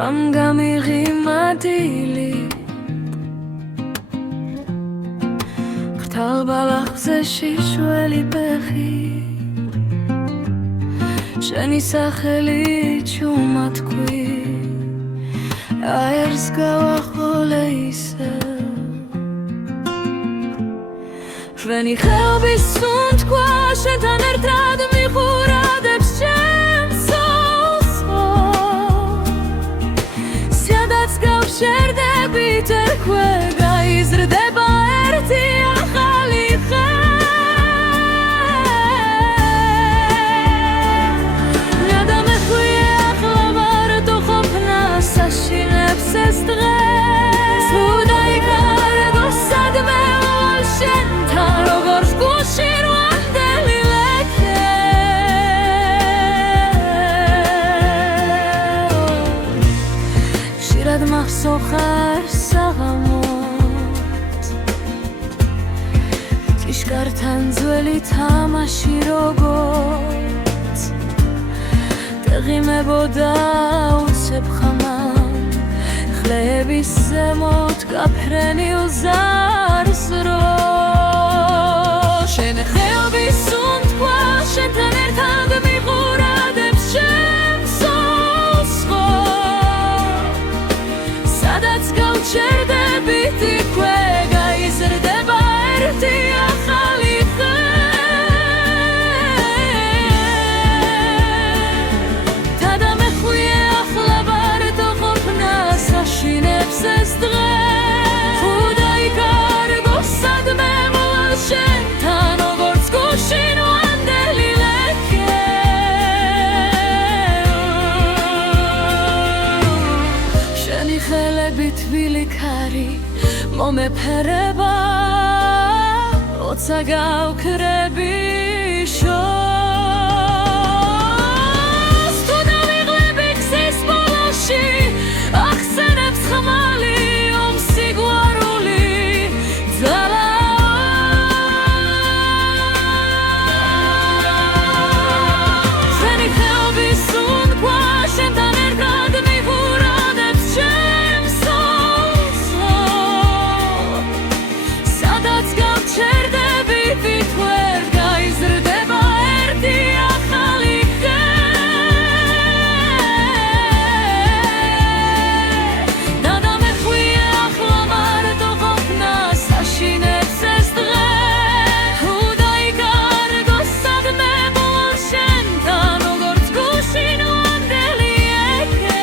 Vam gamighi dili Khtal balagze shishweli pechi Sheni sakheli chumatkui Aers gawakholeise Veni khelbi sunt kwa shetan ertrad mikhurad Sherdebit erkwega izrdeba erti axali xe Nadam ეხუია ახლა ვარ თუ ყოფნა საშინებს ეს დღეს თუ დაიკარგო სადმე ვალ შენთან როგორც გულში რვანდელი ლექე Shirad mahsokhar saghamot Tishkartan zveli tamashi rogot Teghi meboda utseb khamam Khlebis zemot gapreni uzars ro Shen khelbis sunt kwa shetan ertad miquradebs Sherdebit ikwega izrdeba erti axali xe Tadam ეხუია ახლა ვარ თუ ყოფნა საშინებს ეს დღეს თუ დაიკარგო სადმე ვალ შენთან როგორც გულში რვანდელი ლექე შენი ხელები თბილი ქარი მომეფერება როცა გავქრები შორს თუ დავიღლები გზის ბოლოში ახსენებს ხმალი ომსიგვარული ძალა შენი ხელები სუნ ქვა შენთან ერთად მივურადებს ჩემს Sherdebit ikwega izrdeba erti axali xe Nadam ეხუია ახლა ვარ თუ ყოფნა საშინებს ეს დღეს თუ დაიკარგო სადმე ვალ შენთან როგორც გულში რვანდელი ეკე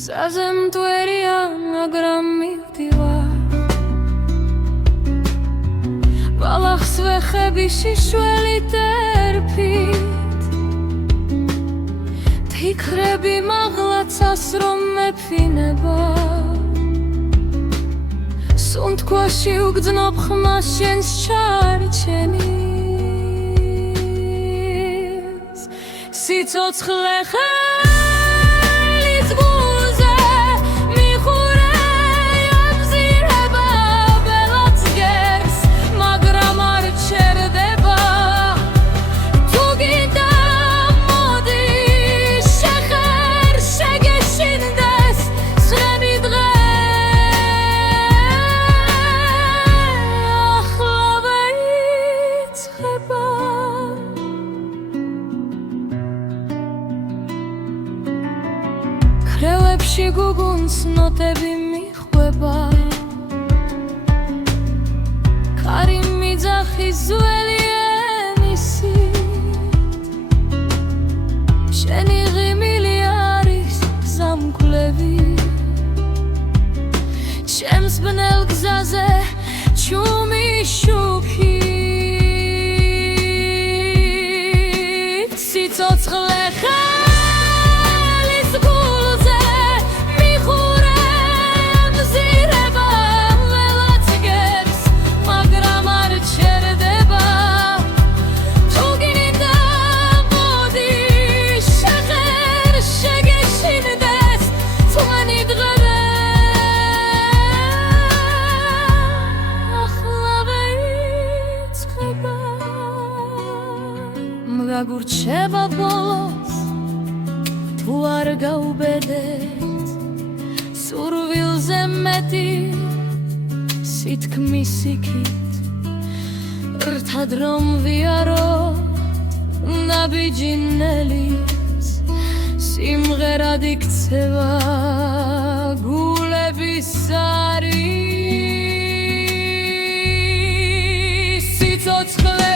Gzაზე mtwerია მაგრამ მივდივარ Balachs vexebi shishwelit erpit Tikrebi maglatsas rom mepfineba Sunt kwashi ugdznob khmas shens charchenis Sitsotskhele Krevebshi guguns notebi mikhweba Karim midzakhi zveli emisit Sheni ghimili aris zamkulevi Shems bnel gzaze chum ურჩება ბოლოს თუ არ გაუბედეთ სურვილზე მეტი სითქმის იქით ერთად რომ ვიაროთ ნაბიჯინელის სიმღერად იქცევა გულების სარი სიცოცხლე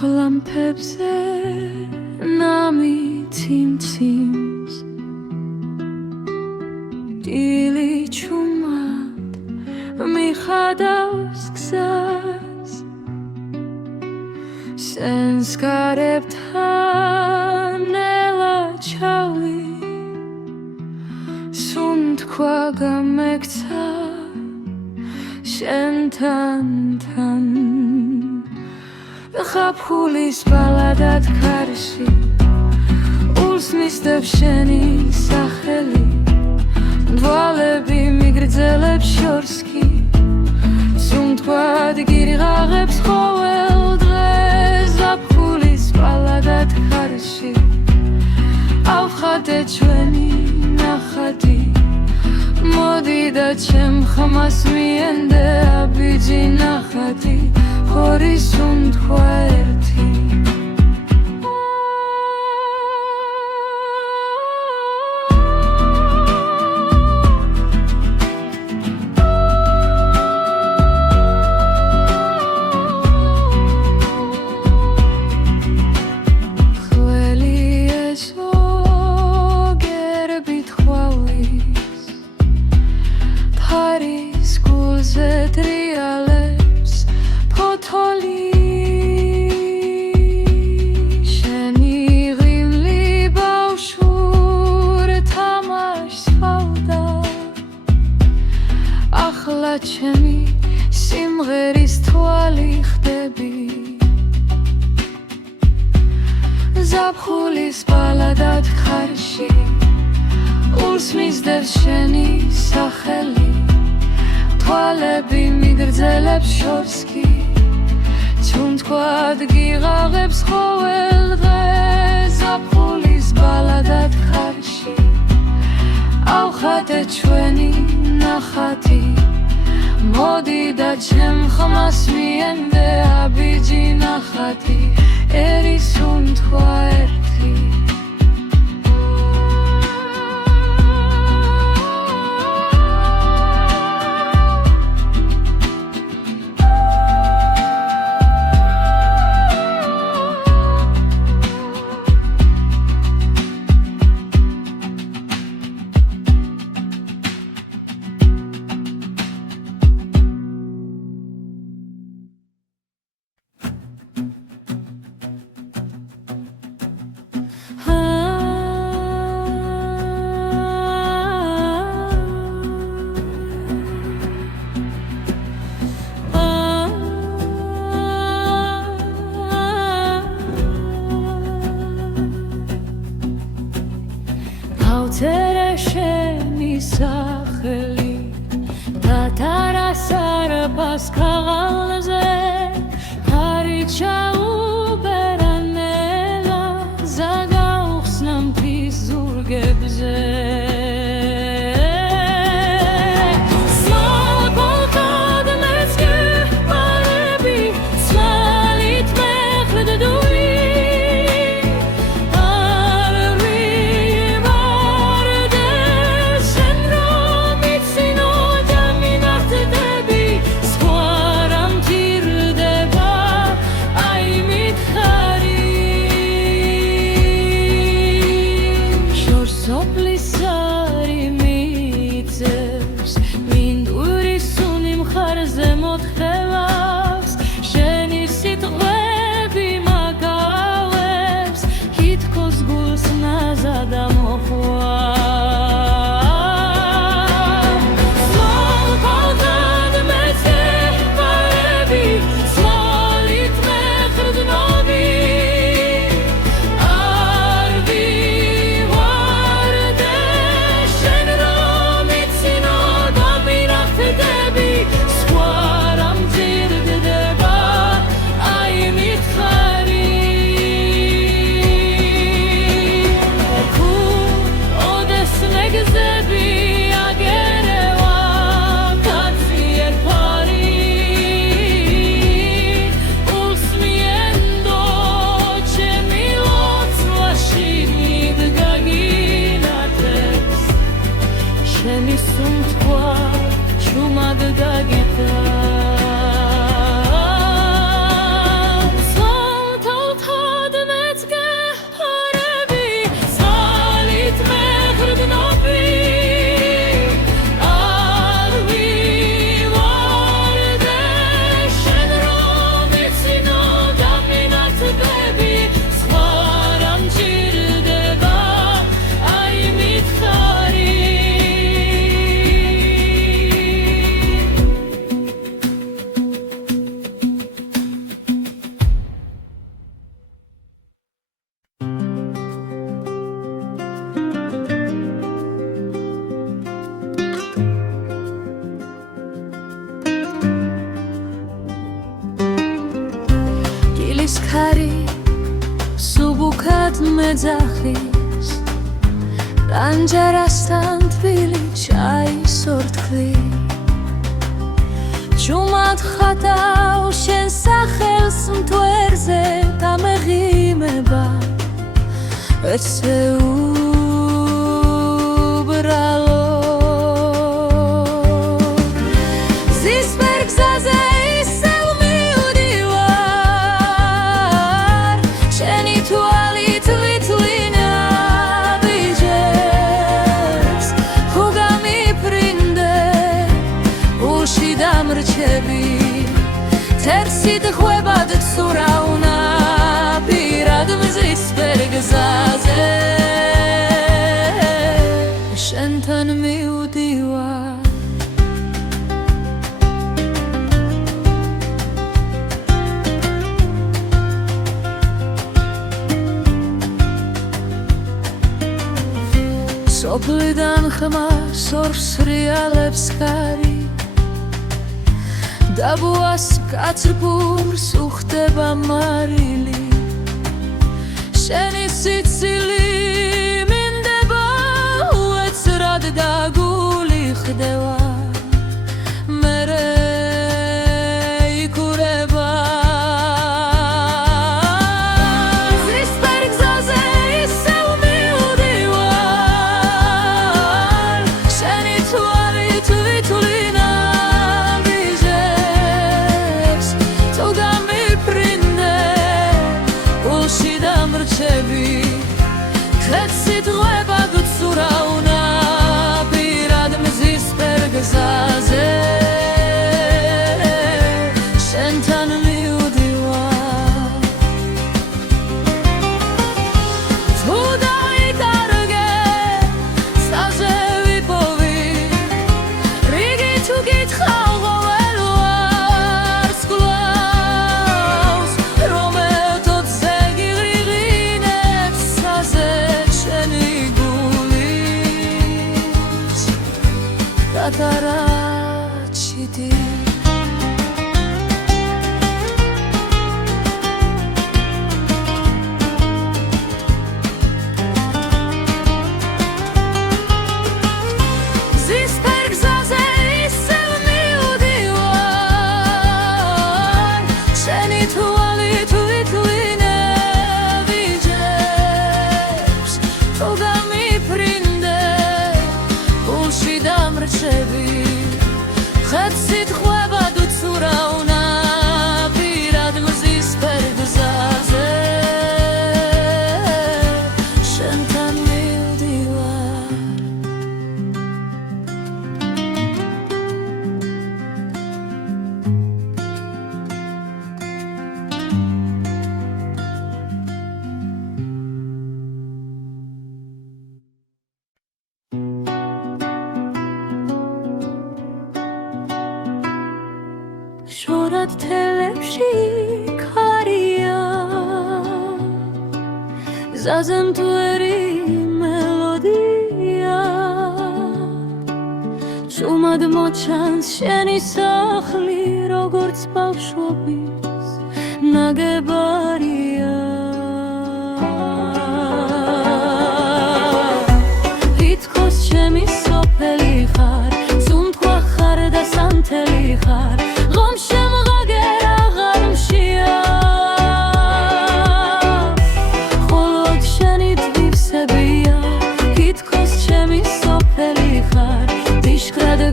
აღლამფებზე ნამით იმციმს დილი ჩუმად მიხადავს გზას სენს გარებთან ნელა ჩავი სუნთქვა გამექცა შენთან თან ხაფხულის ბალადად ქარში ულს მისდევ შენი სახელი მდვალები მიგრძელებს შორს კი სუნთქვად გირღაღებს ყოველ დღეს ზაფხულის ბალადად ქარში ავხატე ჩვენი ნახატი მოდი და ჩემ ხმას მიენდე აბიჯი ნახატი ორი სუნთქვა ერთი ხველი ეზო გერბით ხვალის თარის გულზე ტრიალებს ფოთოლი შენი ღიმლი ბავშვურ თამაშს ჰავდა ახლა ჩემი სიმღერის თვალი ხდები ზაფხულის ბალადად ქარში ულს მისდევს შენი სახელი თვალები მიგრძელებს შორს კი სუნთქვად გიღაღებს ყოველ დღეს ზაფხულის ბალადად ქარში ავხატე ჩვენი ნახატი მოდი და ჩემ ხმას მიენდე აბიჯი ნახატი ერი სუნთქვა ერთი ავწერე შენი სახელი დათარას არბას ქაღალზე არი ჩაუბერა ნელა ზაგაუხსნა მთის ზურგებზე Be დილის ქარი სუბუქად მეძახის რანჯარასთან თბილი ჩაის ორთქლი ჭუმად ხატავ შენ სახელს მთვერზე დამეღიმება ეცე უბრალო ზისპერ გზაზე ისევ მივდივარ შენი თვალით ვითვლინე ვიჯებს თუ გამიფრინდე უში დამრჩები თერსით ხვებად ცურავნა პირად მზისფერ გზაზე შენთან მივდივარ სოფლიდან ხმას ორს რეალებს ხარი დაბუას კაცრფურს უხდება მარილი შენი სიცილი მინდება უეცრად და გული ხდება მერე იქურება ზისპერ გზაზე ისევ მივდივარ შენი თვალით ვითვლინე ხეცით ღვებად ცურავნა პირად მზისფერ გზაზე შენთან მივდივარ თუ დაიკარგე სტაზე ვიპოვი რიგი თუ გითხავ ყოველ ვარს გლავს რომელთოთზე გიღრიღინებს საზე Tataraçidi Zisper gzaze issev mivdivar Sheni tvalit vitline vijeps Toga mi prinde Ushi damrčevi ხეცით ხვებად უცურავნა პირად მზისფერ გზაზე შენთან მივდივარ შორად თელებში ქარია გზაზე მთვერი მელოდია ჭუმად მოჩანს შენი სახლი როგორც ბავშვობის ნაგებარია თითქოს ჩემი სოფელი ხარ სუნთქვა ხარ და სანთელი ხარ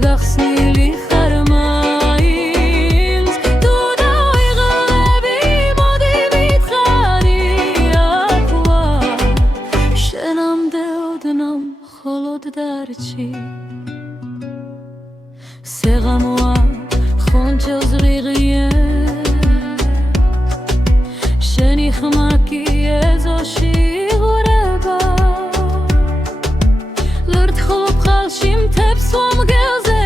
გახსნილი ხარ მაინც თუ დავიღლები მოდი ვითხარი ახლა შენამდე ოდნავ მხოლოდ დარჩი სეღამოა ხონჩელს ღიღიე შენი ხმა კი ეზოში იღვრება ლერთხოლ ხალში მთებს ვამგელზე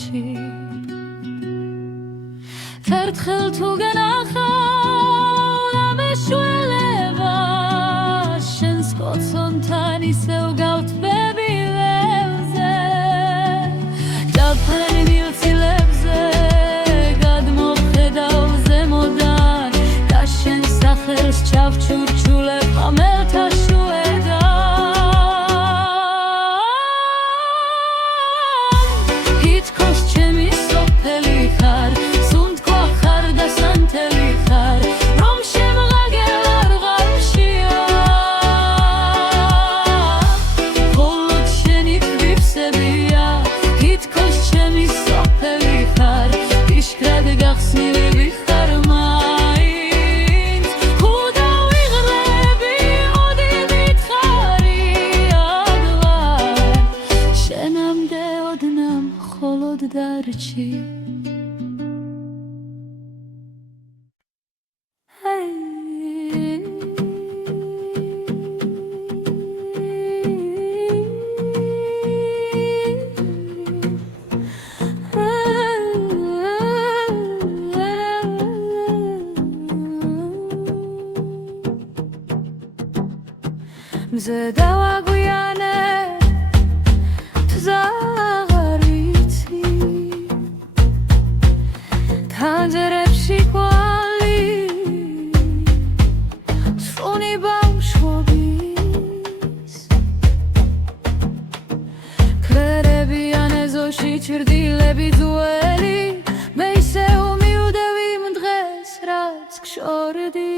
დარჩი ერთხელ თუ განახავ ამეშველება შენს კოცონთან ისევ გავთბები ველზე დაფარენი მილცილებზე გადმოხედავ ზემოდან და შენ სახელს ჩავჩურჩულებ ხამელთა შუედან თითქოს ჩემი სოფელი ხარ სუნთქვა ხარ და სანთელი ხარ რომ შემღაგელ არ ღარიბშია მხოლოდ შენი თვიფსებია თითქოს ჩემი სოფელი ხარ იშკრად გახსნილი ვიხარ მაინც ხუდა ვიღრები ოდი მითხარი ადვარ შენამდე ოდნავ მხოლოდ დარჩი მზე დავაგვიანე თზაღარ ვიცი თანჯერებში კვალი სუნი ბავშვობის ქერებიან ეზოში ჩრდილები ძველი მე ისევ მივდევი იმ დღეს რაც გშორდი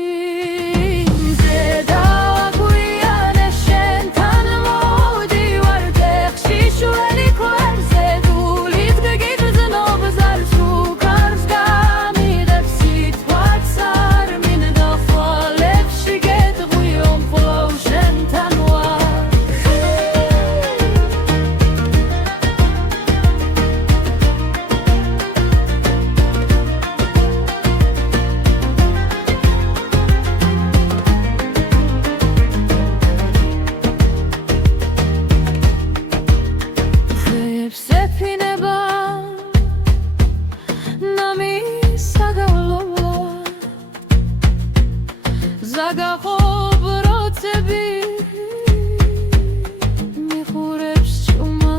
ზაგახობ როცები მიხურებს ჭუმა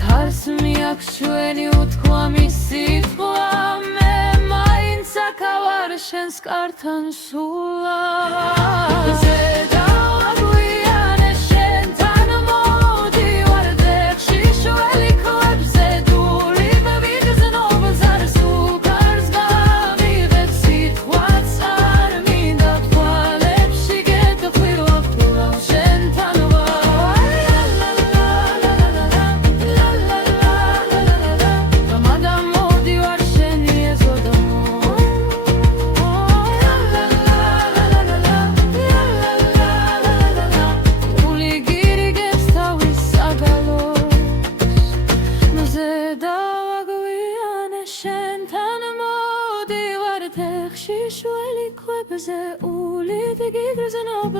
დარს მიაქვს ჩვენი უთქვამი სიტყვა მე მაინც აქავარ შენს კართან სულა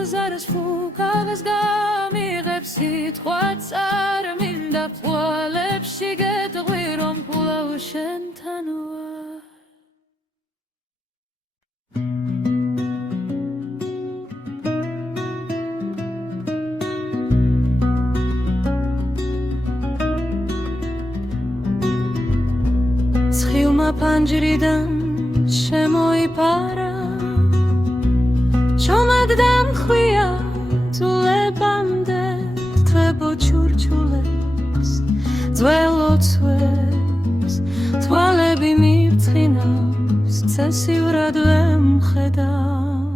ზარს ფუკავს გამიღებს სიტყვაც არ მინდა ფვალებში გეტყვი რომ ფულავ შენთან ვარ ცხილმა ფანჯრიდან შემოიპარა ჩომად დამხვია ძულებამდე თვებო ჩურჩულებს ძველოცვებს თვალები მივწყინავს ცესივრად ვემხედავ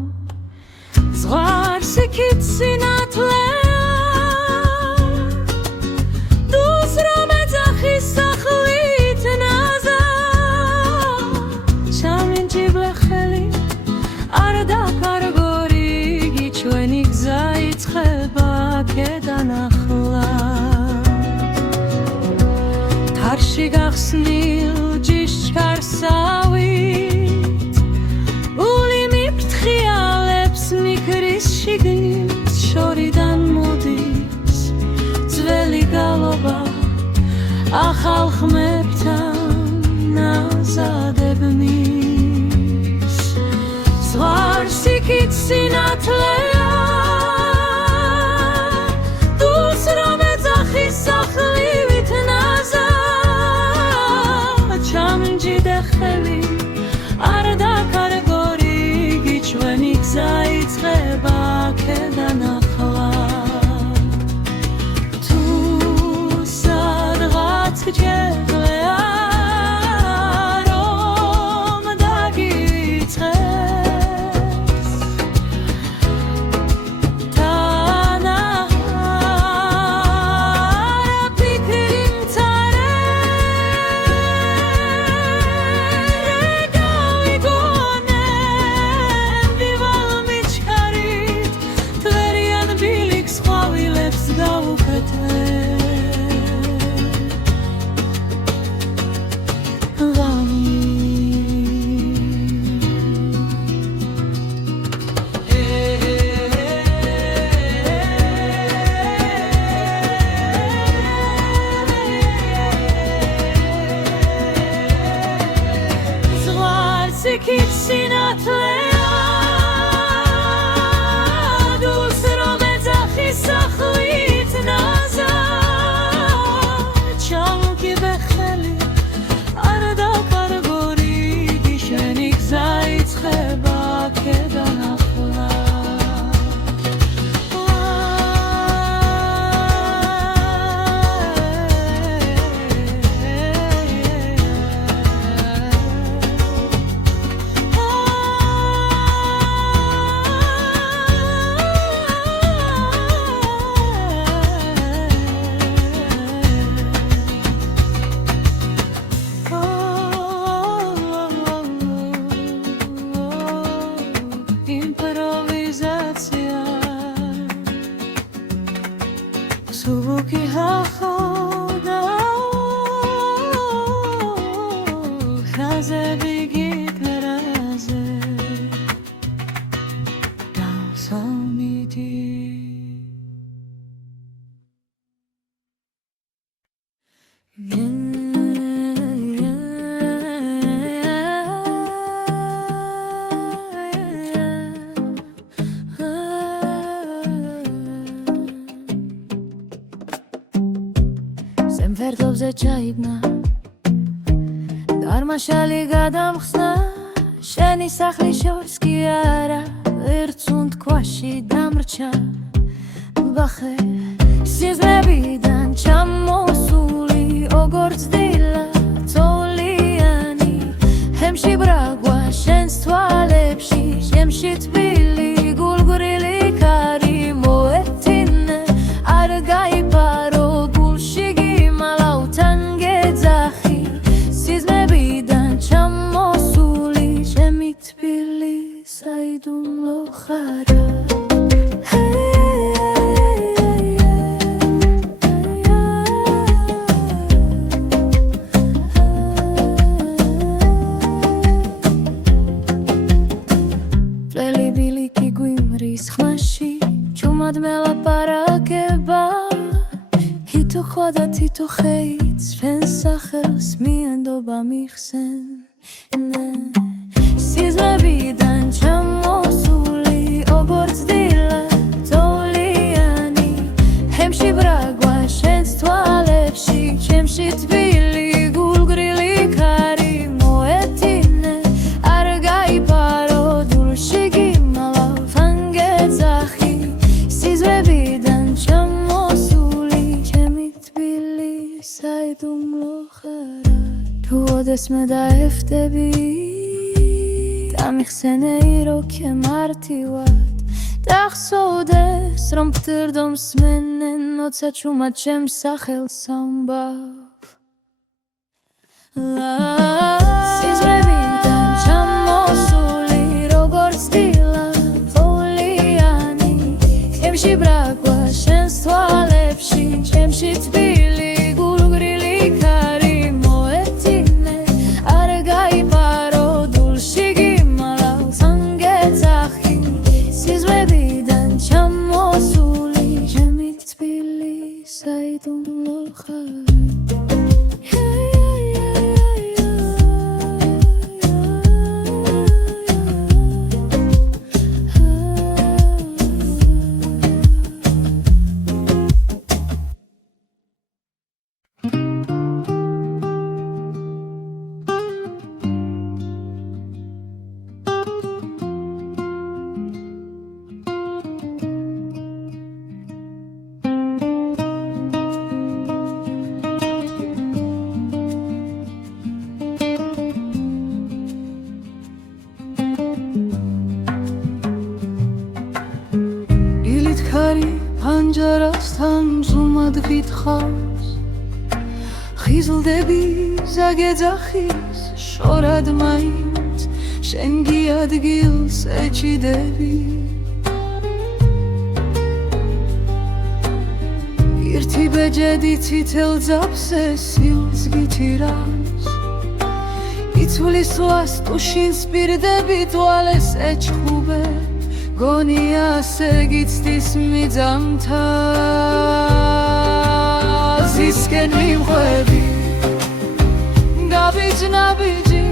ზღვარს იქით სინათლეა დუს რომ ეძახის სახლით ნაზა ჩამინჯიბლე ხელი არ დაკარგო ჩვენი გზა იწყება აქედან ახლად თარში გახსნილ ჯიშკარსავით ული მიფრთხიალებს მიქრის შიგნით შორიდან მოდის ძველი ახალ ხმებთან აზადებნის ზღვარს იქით სინათლეა დულს რომ ეძახის სახლივით ნაზა ჩამჯიდე ხელი არ დაკარგორი გიჩვენი გზა იწყება აქედან ახლა თუ სადღაც გჯერლეა რომ დაგიწყეს თანაჰარა ფიქრი მცარე გავიგონებ ვივალ მიჩქარით თვერიან ბილიქს ყვავილებს გავუკეთებ იქით სინათლეა დულს რომ ეძახის სახლით ნაზა ჩამოგიბე ხელი არ დაკარგორი შენი გზა იწყება აქედან ახლა Звуки хахода хазе бигит меразе Самиди ფერდობზე ჩაიგნა დარმაშალი გადამხსნა შენი სახლის შორს კი არა ერთუნ თქვაში დამრჩა ბახე სიზმრებიდან ჩამოსული როგორც დილა თოლიანი ჰემში ბრაგვა შენს თვალებში შემში თბილი გულგრილი კარი მოეთინე არ გაიპარო თითო ხეიც ჩვენს სახელს მიენდობა მიხსენ სიზმრებიდან ჩამოსული როგორც დილა თოლიანი ჰემში ბრაგვა შენს თვალებში ჩემში თბილი გულგრილი კარი მოეთინე არ გაიპარო დულში გიმალავ თან გეძახი სიზმრებიდან ჩამოსული საიდუმლო ხარა თუ ოდესმე დაეხვდები დამიხსენე როქე მარტივად დახსოვდეს რომ ფთირდო მსმენენ ოცა ჩუმად ჩემს სახელს ამბავ სიზმრებიდან ჩამოსული როგორც დილა თოლიანი ჩემში ბრაგვა შენს თვალებში ჩემში თბილი საიდუმლო ხარ სიყვარი პანჯარასთან ზუმად გითხავს ხიზლდები ზაგეძახის შორად მაინც შენ გიადგილს ეჭიდები ერთი ბეჯედი ცითელ ძაფზე სილს გითირავს იცვლის ლას ტუშინს პირდები თვალეს ეჩხუბე გონია ასე გიცდის მიძამთა ზისკენ მიმხვები გაბიჯ-ნაბიჯი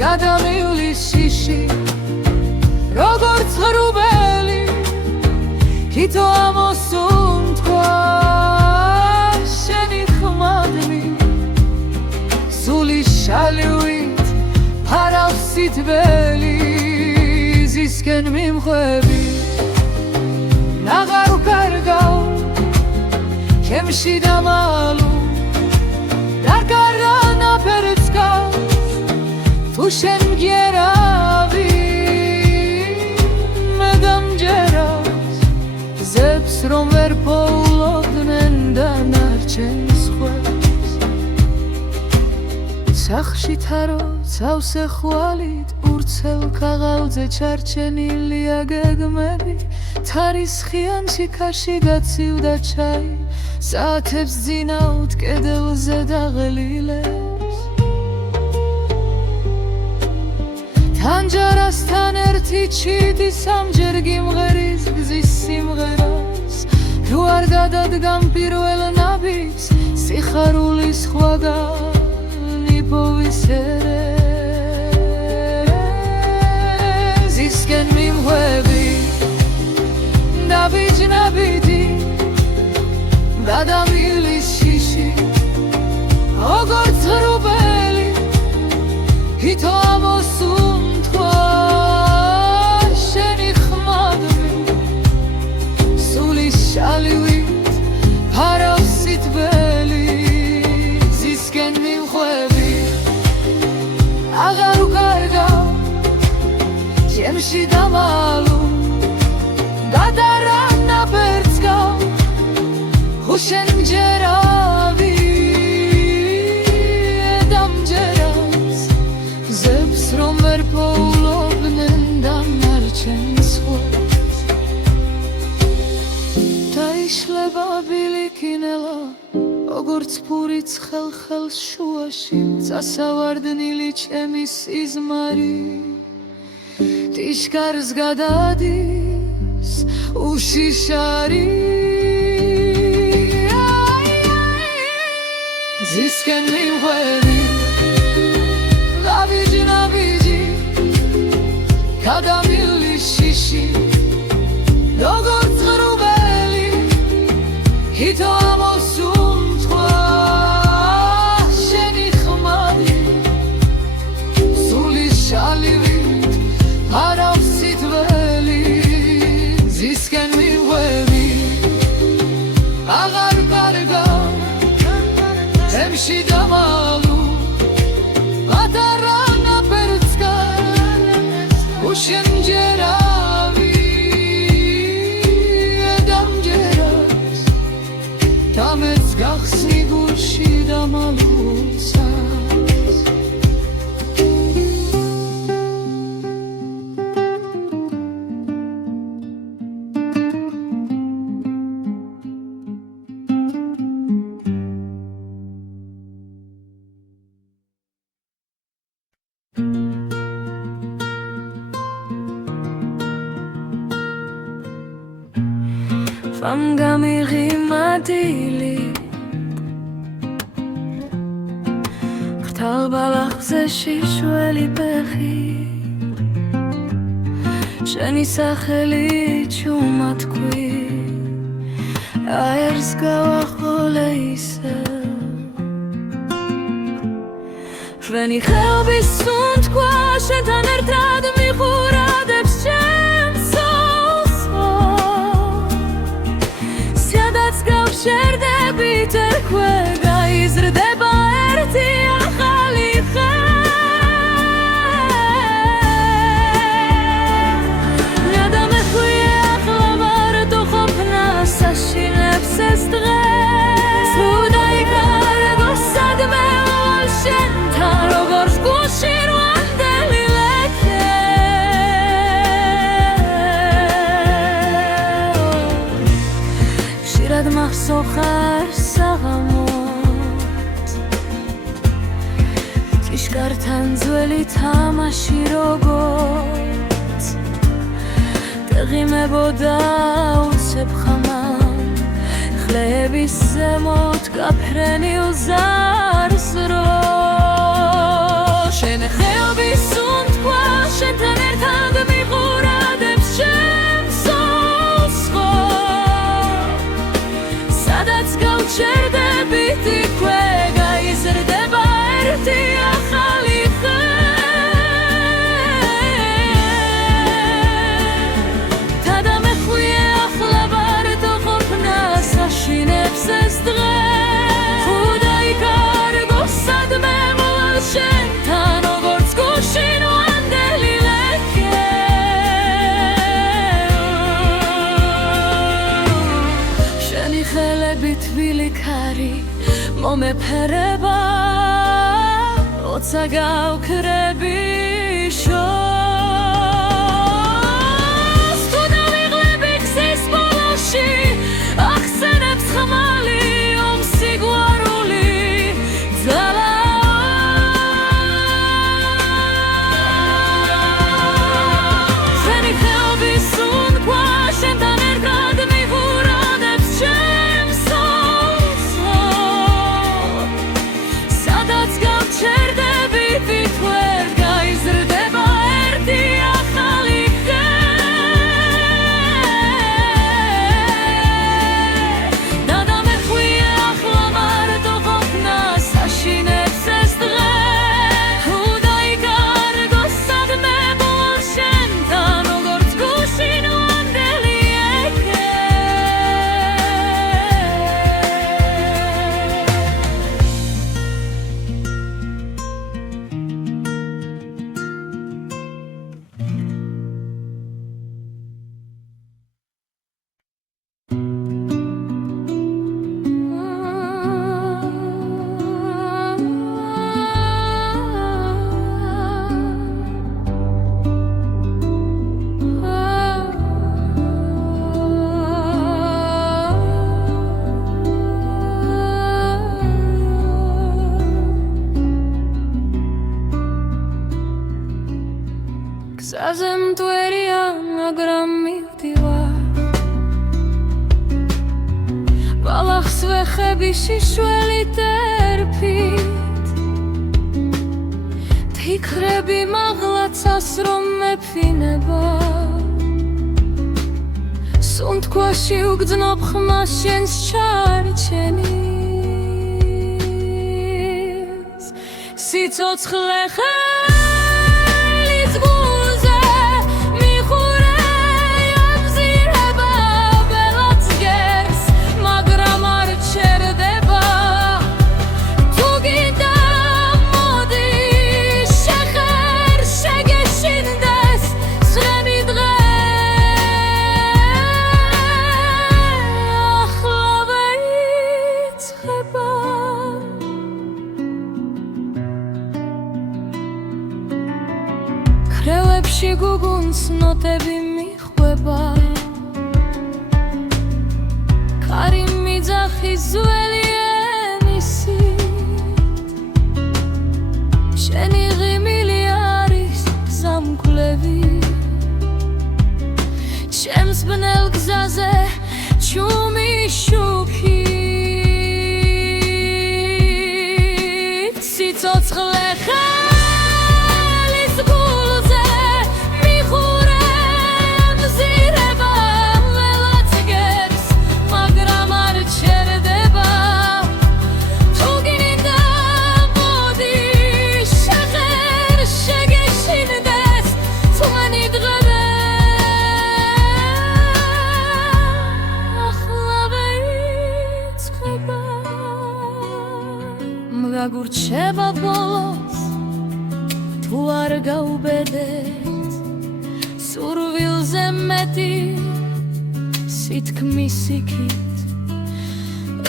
გადამივლის შიში როგორც ღრუბელი ქითო ამოსუნთქვა შენი ხმადნი სული შალივით ფარავს სითბელი ზისკენ მიმხვები ნაღარ ვკარგავ ჩემში დამალუ დარგარა ნაფერს გავს თუ შენ მგერავი მე დამჯერავს ზებს რომ ვერ პოულობდნენ დანარჩენს ხვებს სახში თარო ცავსე ხვალით ურცელ ქაღალდზე ჩარჩენილია გეგმები თარის ხიანში ქარში გაცივდა ჩაი საათებს ძინავთ კედელზე დაღლილებს თანჯარასთან ერთი ჩიტი სამჯერ გიმღერის გზის სიმღერას თუ არ გადადგამ პირველ ნაბიჯს სიხარულის ხვაგანი povisere ზისკენ მიმხვები ნაბიჯ-ნაბიჯი გადამივლის შიში როგორც ღრუბელი ქითო ამოსუნთქვა შენი ხმადნი სული შალივით ფარავს სითბელი ზისკენ მიმხვები აღარ ვკარგავ ჩემში დამალუ გადარა ნაფერს გავს შენ მჯერავი დამჯერავს ზებს რომ ვერ პოულობდნენ დანარჩენს ხვებს დაიშლება ბილიკინელა როგორც ფურიც ხელს შუაში წასავარდნილი ჩემი სიზმარი ტიშკარს გადადის უშიშარი ზისკენ მიმხვები გაბიჯ-ნაბიჯი გადამივლის შიში როგორც ღრუბელი ქითო ამოსუნთქვა შენი ხმადი სული შალივით ფარავს სითბელი ზისკენ მიმხვები აღარ ვკარგავ ჩემში დამალუ გადარა ნაფერს გავს შენ მჯერავი დამჯერავს დამეც გახსნი გულში დამალუცას Vam gamighimadili Khtal balachze shishweli bechi Sheni sacheli chumatkui Aers gawacholeise Shveni khel bisunt kwa shetan ertrad michuradebs შერდები წერქვე გაიზრდება ერთი ახალი ხე ნადამეხვია ახლა სოხარ საღამოთ ჭიშკართან ძველი თამაში როგორც დაღიმებოდა უცებ ხამამ ხლების ზემოთ გაფრენილ ზარს რო შენ ხეობის სუნთქვა შენთან ერთად მიყურადებს ჩემს სულს ხო სადაც გავჩერდები თითქვე გაიზრდება ერთი ახალი ხე დადამეხვიე ახლა ვარდო ყოფნას აშინებს ეს დღე თუ დაიკარგო სადმე მოვალ შენთან როგორც გუშინ ვანდელი ლექე შენი ხელები თბილი ქარი მომეფერება როცა გავქრები შორს თუ დავიღლები გზის ბოლოში ახსენებს ხმალი ომსი გვარული ძალა შენი ხელობის სუნთქვა შენთან ერთად მიყურადებს ჩემს სულს სადაც გავჩერდები თითქვე გაიზრდება ერთი ახალი ხე დადამეხვიე ახლა ვარდო ყოფნას აშინებს ეს დღე თუ დაიკარგო სადმე მოვალ შენთან როგორც გუშინ ვანდელი ეკე გზაზე მტვერია მაგრამ მივდივარ ბალახს ვეხები შიშველი ტერფით თიქრები მაღლაცას რომ მეფინება სუნთქვაში უგრძნობ ხმას შენს ჩარჩენის სიცოცხლე ხელის გულზე მიხურე აბზირება ველაც გერს მაგრამ არ ჩერდება თუ გინდა მოდი შეხერ შეგეშინდეს სრემი დღე ახლა ვეიწყება ქრევებში გუგუნს ნოტები მიხვება ქარი მიძახის ძველი ენისით შენი ღიმილი არის გზამკვლევი ჩემს ბნელ გზაზე ჩუმი შუქით სიცოცხლე ხელის გულზე მიხურე აბზირება ველაც გერს მაგრამ არ ჩერდება თუ გინდა მოდი შეხერ შეგეშინდეს თვენი დღე ახლა ვეიწყება მგაგურჩება ბოლოს თუ არ გაუბედეთ სურვილზე მეტი სითქმის იქით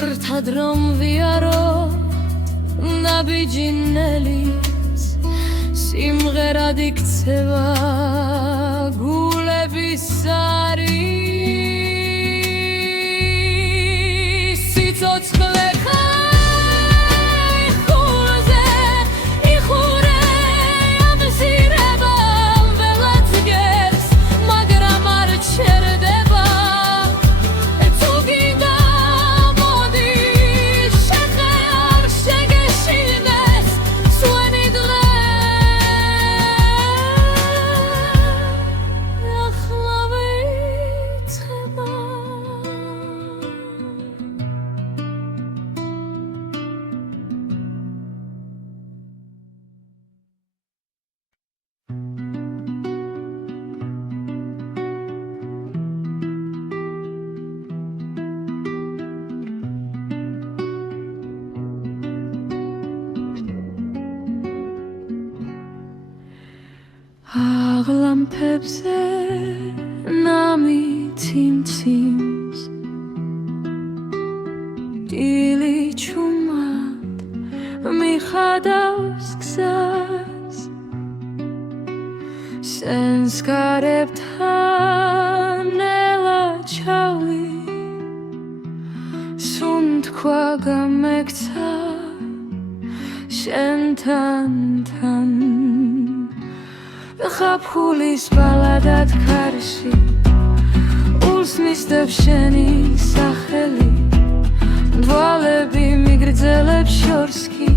რთად რომ ვიარო ნაბიჯინელის სიმღერად იქცევა გულების არის Αγλამფებზე ნამი ციმციმს ილი ჩუმად მიხადავს გზას სენს გარებთან ნელა ჩავი სუნთქვა გამექცა შენთან თან ხაფხულის ბალადად ქარში ულს მისდევს შენი სახელი დვალები მიგრძელებს შორს კი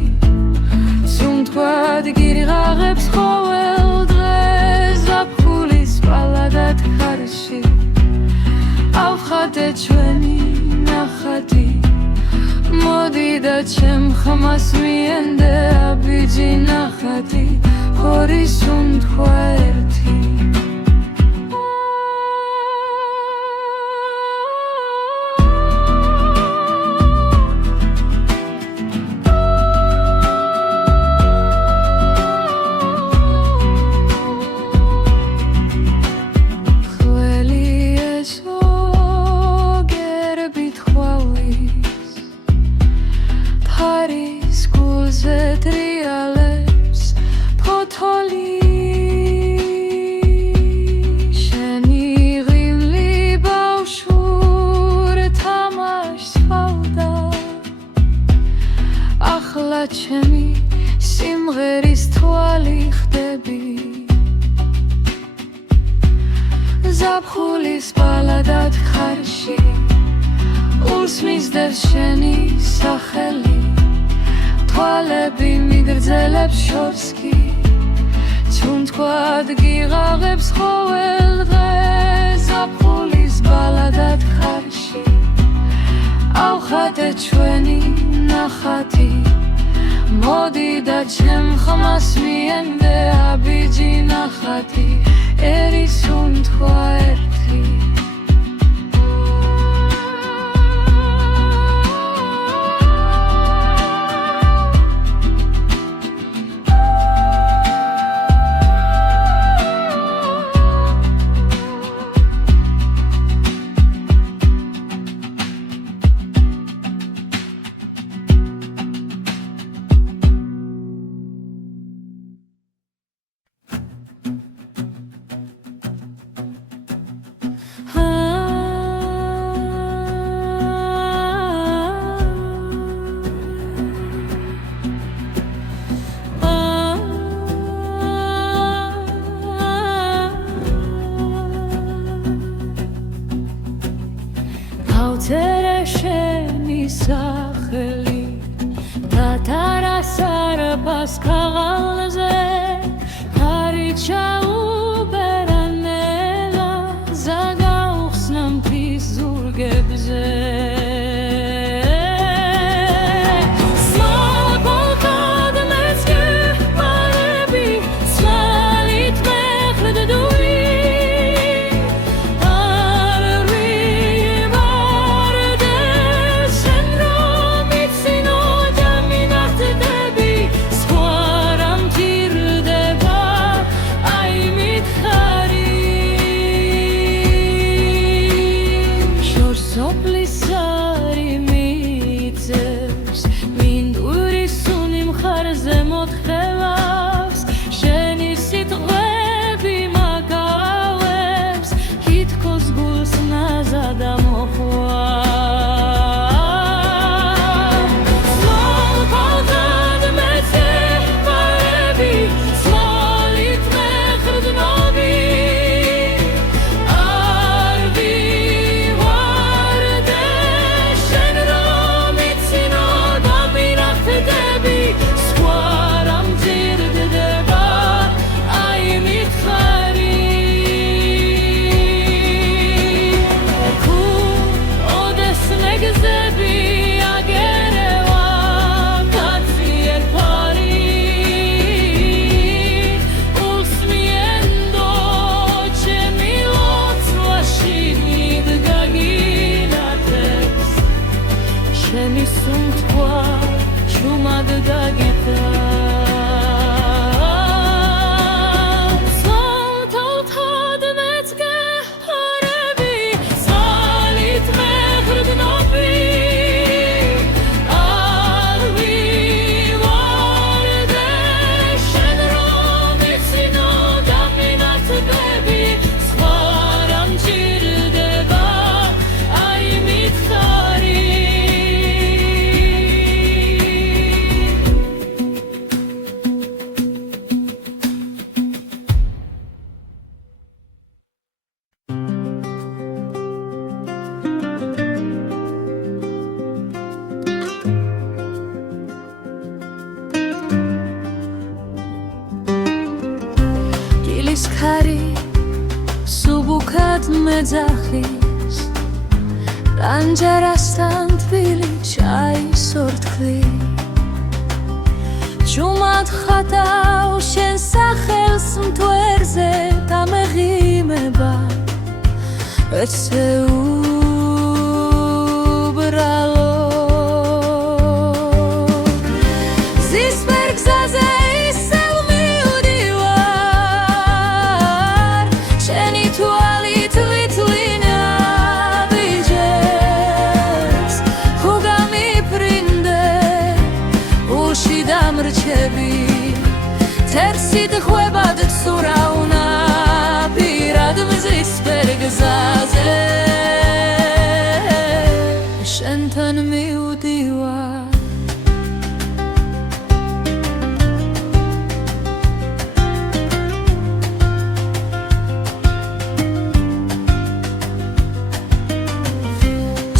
სუნთქვად გირღაღებს ყოველ დღეს ზაფხულის ბალადად ქარში ავხადე ჩვენი ნახატი მოდი და ჩემ ხმას მიენდე აბიჯი ნახატი ორი სუნთქვა ერთი ხველი ეზო გერბით ხვალის ფარის გულზე დრიალებს ფოთოლი შენი ღიმლი ბავშვურ თამაშს ჰავდა ახლა ჩემი სიმღერის თვალი ხდები ზაფხულის ბალადად ხარში ულს მისდევს შენი სახელი თვალები მიგრძელებს შორს კი სუნთქვად გიღაღებს ყოველ დღეს ზაფხულის ბალადად ხარში ავხადე ჩვენი ნახატი მოდი და ჩემ ხმას მიენდე აბიჯი ნახატი ერი სუნთქვა ერთი ავწერე შენი სახელი დათარას არაფას ქაღალზე ქარი ჩაუბერა ნელა ზაგაუხსნა მთის ზურგებზე მეძახის რანჯარასთან თბილი ჩაის ორთქლი ჯუმად ხატავ შენ სახელს მთვერზე დამეღიმება ეცე უბრალო ზისფერ გზაზე ისევ მივდივარ შენი თვალით ვითვლინე ვიჯებს ხო გამიფრინდე უში დამრჩები თერსით ხვებად ცურავნა პირად მზისფერ გზაზე შენთან მივდივარ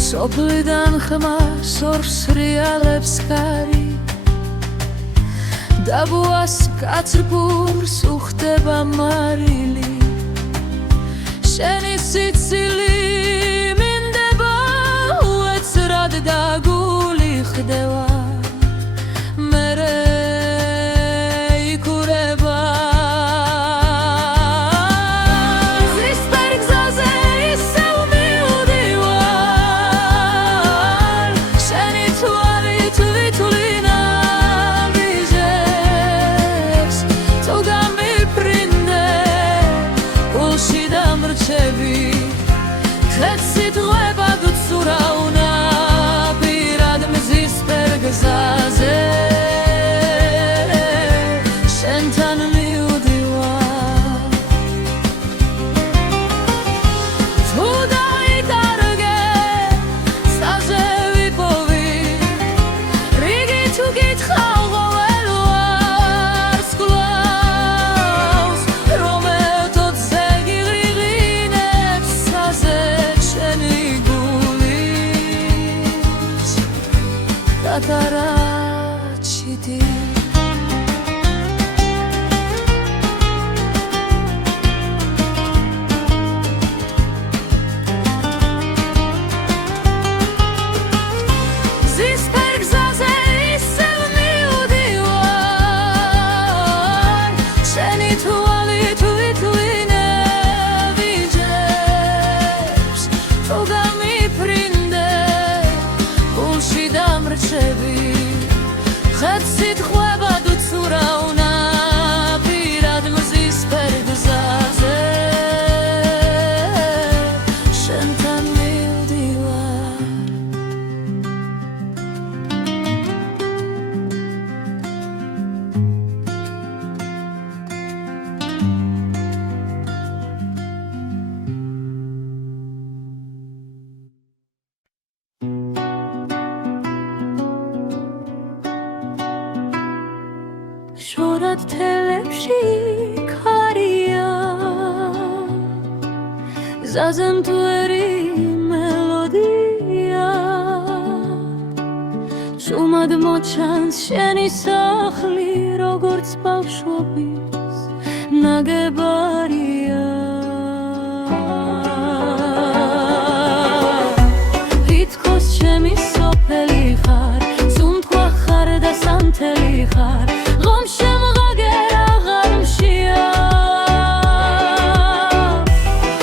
სოფლიდან ხმას ორს რეალებს კარი დაბუას კაცრფურს უხდება მარილი შენი სიცილი მინდება უეცრად და გული ხდება მერე იქურება ზისფერ გზაზე ისევ მივდივარ შენი თვალით ვითვლინე ვიჯებს თუ გამიფრინდე უში დამრჩები თეთრით ღვებად ვცურავნა პირად მზისფერ გზაზე შენთან მივდივარ თუ დაიკარგე საძე ვიპოვი რიგი თუ გითხავ ყოველ ვარს კლავს რომ ეთოთზე გიღრიღინებს საძე შენი გულიც გატარაჩიდი ზისფერ გზაზე ისევ მივდივარ შენი თვალით ვითვლინე ვიჯებს თუ გამიფრინდე გულში დამრჩები ხეთსით ხვებად ვცურავნა პირად მზისფერ გზაზე შენთან მივდივარ შორად თელებში ქარია ზაზემთვერი მელოდია შუმად მოჩანს შენი სახლი როგორც ბავშვობის ნაგებარია თითქოს ჩემი სოფელი ხარ სუნთქვა ხარ და სანთელი ხარ ღომ შემღაგერ აღარ მშია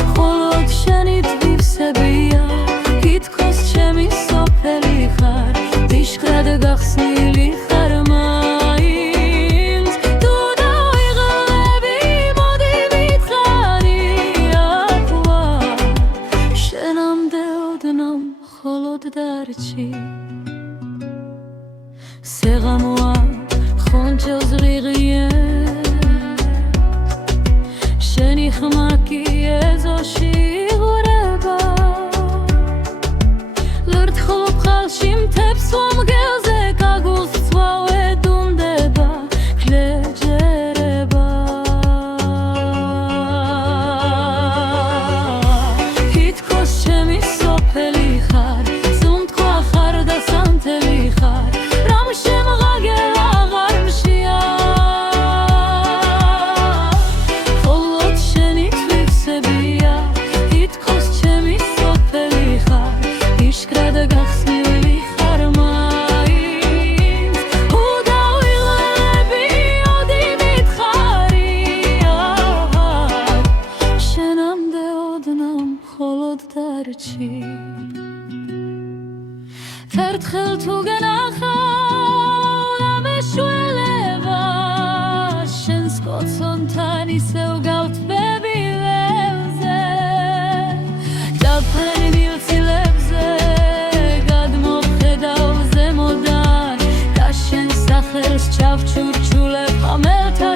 მხოლოდ შენი თვისებია თითქოს ჩემი სოფელი ხარ დიშხრად გახსნილი ხარ მაინც თუ დავიღლები მოდი ვითხარი ახლა შენამდე ოდნავ მხოლოდ დარჩი სეღამოა ხონჩელს ღრიღიეს შენი ხმა კი ეზოში იღვრება ლურთხულობ ხალში მთებს ვამგელზე კაგულს ცვავე დუნდება ქლეჯერება თითქოს ჩემი სოფელი ხარ სუნთქვა ხარ და სანთელი ხარ რამ შემღაგერ აღარ მშია მხოლოდ შენი თვისებია დარჩი ერთხელ თუ გენახავ ამეშველება შენს კოცონთან ისევ გავთბები ველზე დაფარი მილცილებზე გადმოხედავ ზემოდან და შენ სახელს ჩავჩურჩულებ ხამელთა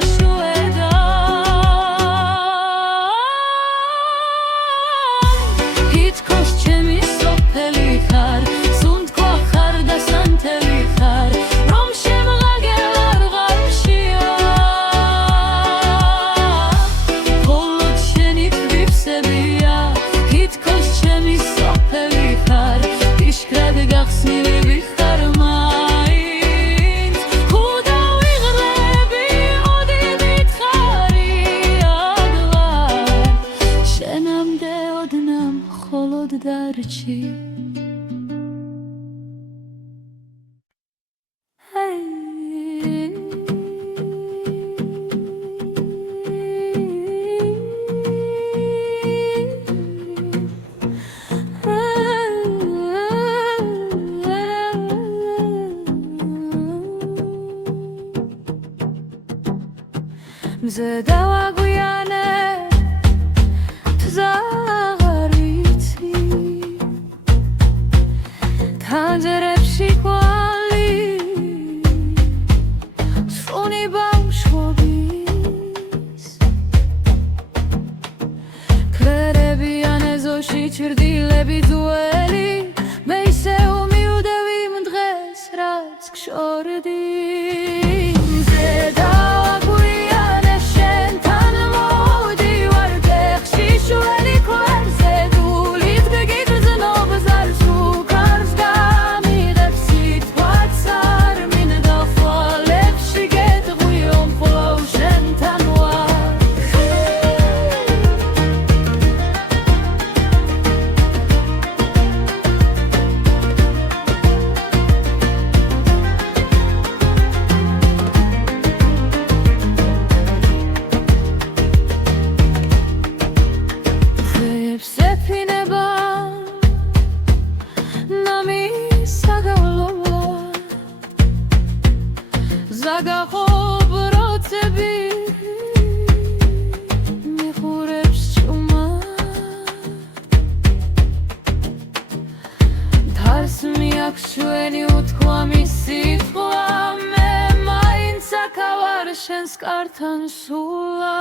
დარჩი მზე დავაგვიანე Tangerepsi quali Sfuni baușobis Credebi anezoși cirdilebi dueli Mei se umiudevi mândres rați kșordi Zagahov rotebi Mihurebs chuma Dars miak shveni utkva misitva Me mainsa kavar shen skartan sula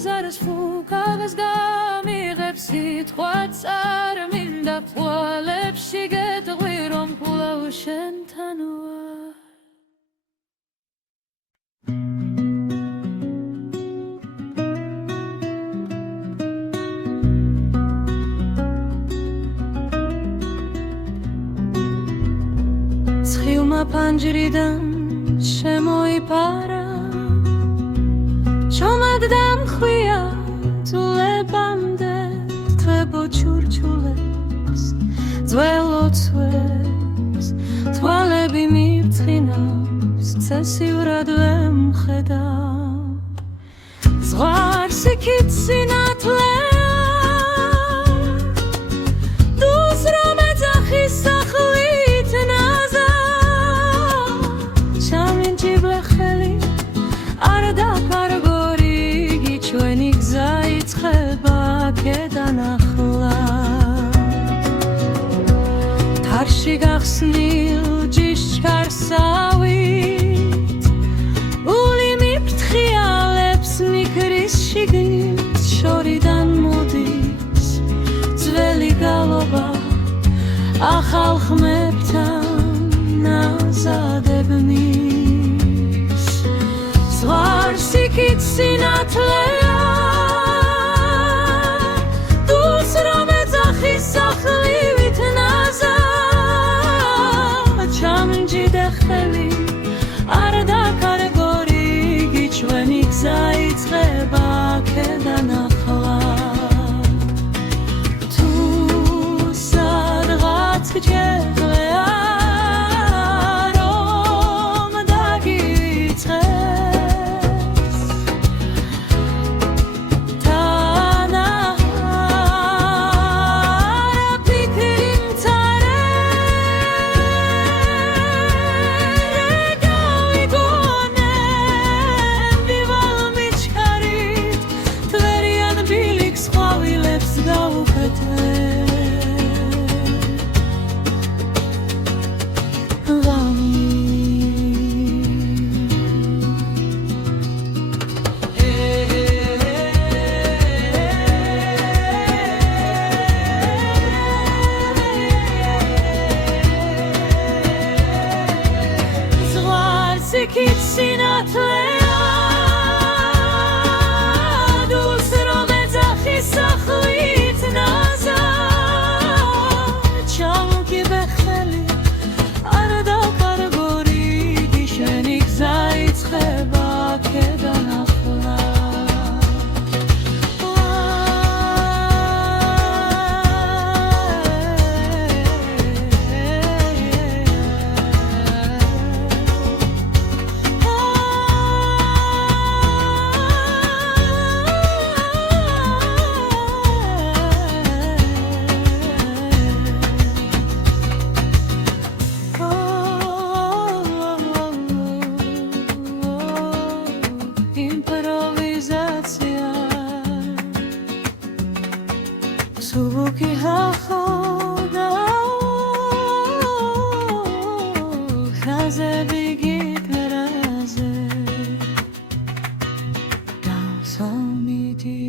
Zaraz fukavas gamireps hitquats arminda poalebs shiget gwirom kula ushen tanua Schiuma panjridan shemoipara Chomagdam khvia tulebamde tvebo churchules zvelotsves tvalebi mirtkhinav tsesivrad vemkheda zvar sikitsinatle dusra metakhis sakhlit naza chamin jiblkheli arda kargo ჩვენი გზა იწყება აქედან ახლა თარში გახსნილ ჯიშკარსავით ული მიფრთხიალებს მიქრის შიგნით შორიდან მოდის მადლობა ახალ ხმებთან ნაზადებნის ზღვარს იქით სინათლეა დულს რომ ეძახის სახლივით ნაზა ჩამჯიდე ხელი არ დაკარგორი გიჩვენი გზა იწყება აქედან ახლა თუ სადღაც გჯერია რომ დაგიწყეს თანაჰარა ფიქრი მცარე გავიგონე ვივალ მიჩქარით თვერიან ბილიქს ყვავილებს გავუკეთე იქით სინათლეა დულს რომ ეძახის სახლით ნაზა ჩამკიბე ხელი არ დაკარგორი გიშენი გზა იწყება აქედან ახლა Subuki hachoda Chaze bigit meraze Gamsamiti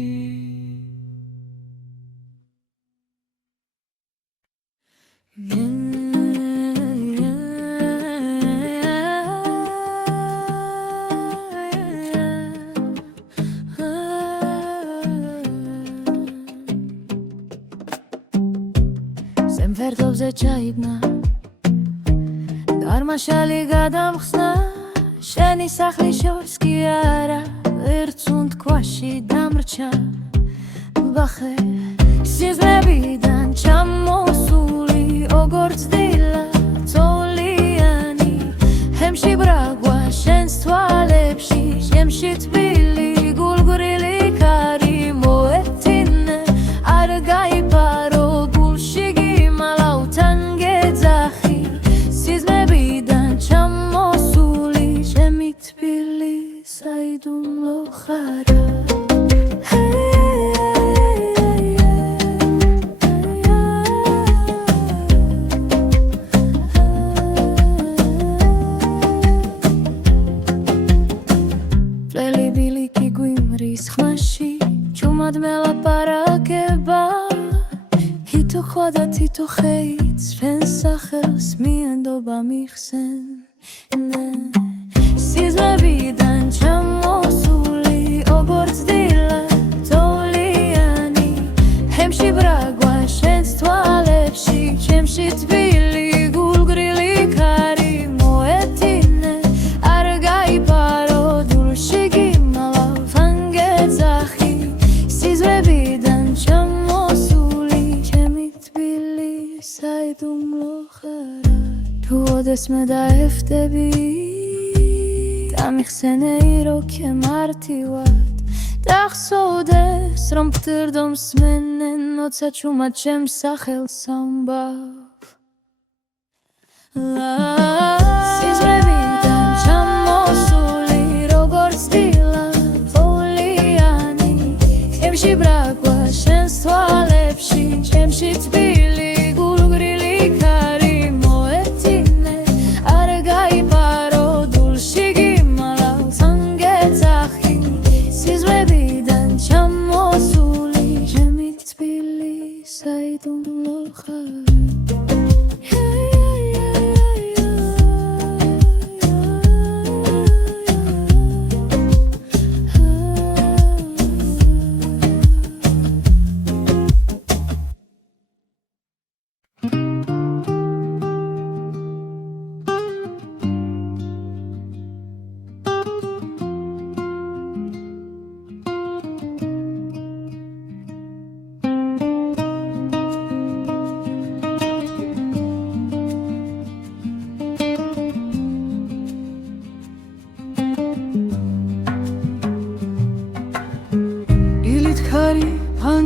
Semferdobze ჩაიგნა დარმაშალი გადამხსნა შენი სახლის შორს კი არა ერთ თქვაში დამრჩა ბახე სიზმრებიდან ჩამოსული როგორც დილა წოლიანი ჰემში ბრაგვა შენს თვალებში შემში თბილი გულგრილი ქარი მოეთინე არ გაიპარო ხოდა თითო ხეიც ჩვენს სახელს მიენდობა მიხსენ სიზმრებიდან ჩამოსული როგორც დილა წოლიანი ჰემში ბრაგვა შენს თვალებში ჩემში თბილი გულგრილი ქარი მოეთინე არ გაიპარო დულში გიმალავ ვანგეძახი სიზმრებიდან ჩამოსული საიდუმლო ხარა თუ ოდესმე დაეხვდები დამიხსენე როქე მარტივად დახსოვდეს რომ ფთირდო მსმენენ ოცა ჩუმად ჩემს სახელს ამბავ სიზმრებიდან ჩამოსული როგორც დილა წოლიანი ჩემში ბრაგვა შენს თვალებში ჩემში თბილი say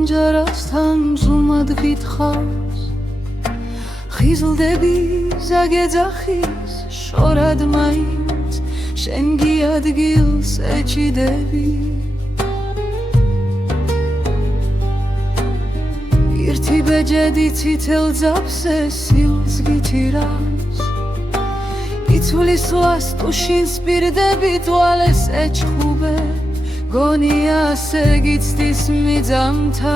Panjarastan zumad gitxavs Xizldები ზაგეძახის შორად მაინც შენ გიადგილს ეჭიდები ერთი ბეჯედი ცითელ ძაფსე სილს გიჩირავს იცვლის ლას ტუშინს პირდები თვალეს ეჩხუბე გონია სეგიცდის მიძამთა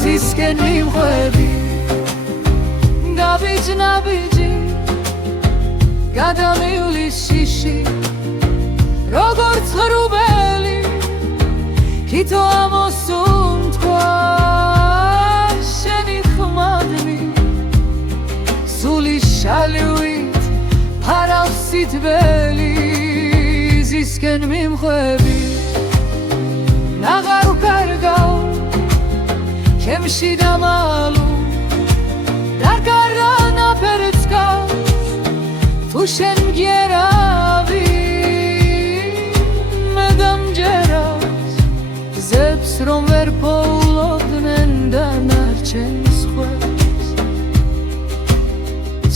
ზისკენ მიმღვევი გაბიჯ-ნაბიჯი გადამივლის შიში როგორც ღრუბელი თითო ამოსუნთქვა შენი ხმადნი სული შალივით ფარავს სითბელი ზისკენ მიმხვევი ნაღარ ვკარგავ ჩემში დამალუ დარგარა ნაფერს გავს თუ შენ მგერავი მე დამჯერავს ზებს რომ ვერ პოულობდნენ დანარჩენს ხვევს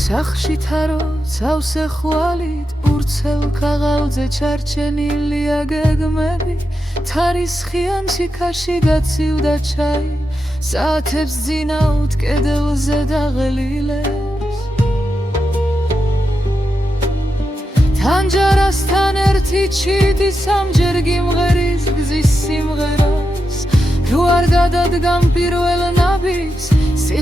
სახში თარო ცავსე ხვალით ურცელ ქაღალდზე ჩარჩენილია გეგმები თარისხიან შიქაში გაცივდა ჩაი საათებს ძინავთ კედელზე დაღლილებს თანჯარასთან ერთი ჩიტი სამჯერ გიმღერის გზის სიმღერას თუ არ გადადგამ პირველ ნაბიჯს